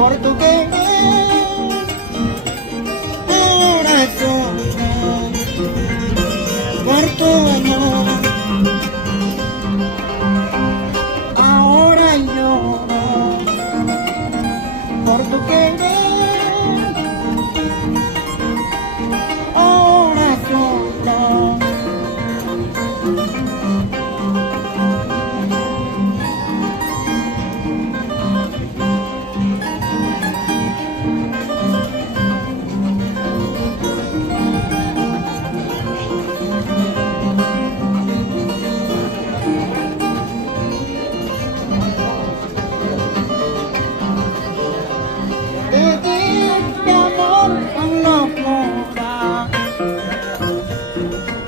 por tu querer, ahora lloro por tu amor, ahora lloro por tu querer, ahora lloro.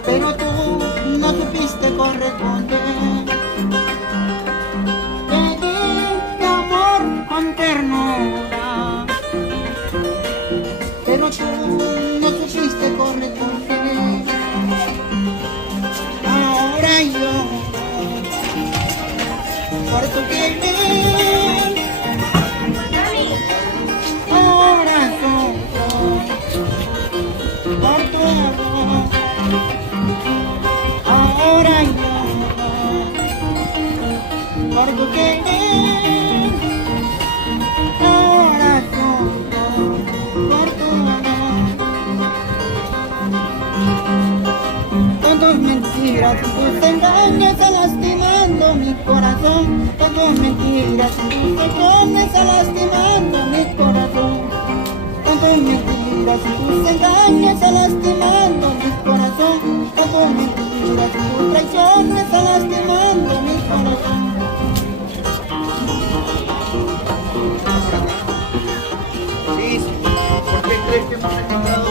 Pero tú no supiste corresponder. Te di mi amor con ternura, pero tú no supiste corresponder. Ahora yo por tu querer, ahora solo por tu amor. Ahora lloro por tu querer, ahora lloro por tu amor. Con tus mentiras y tus engaños lastimando mi corazón, con tus mentiras y tus engaños lastimando mi corazón, con tus mentiras y tus engaños lastimando mi corazón, con tus mentiras y tus traiciones lastimando mi corazón. Sí, ¿por qué crees que hemos encontrado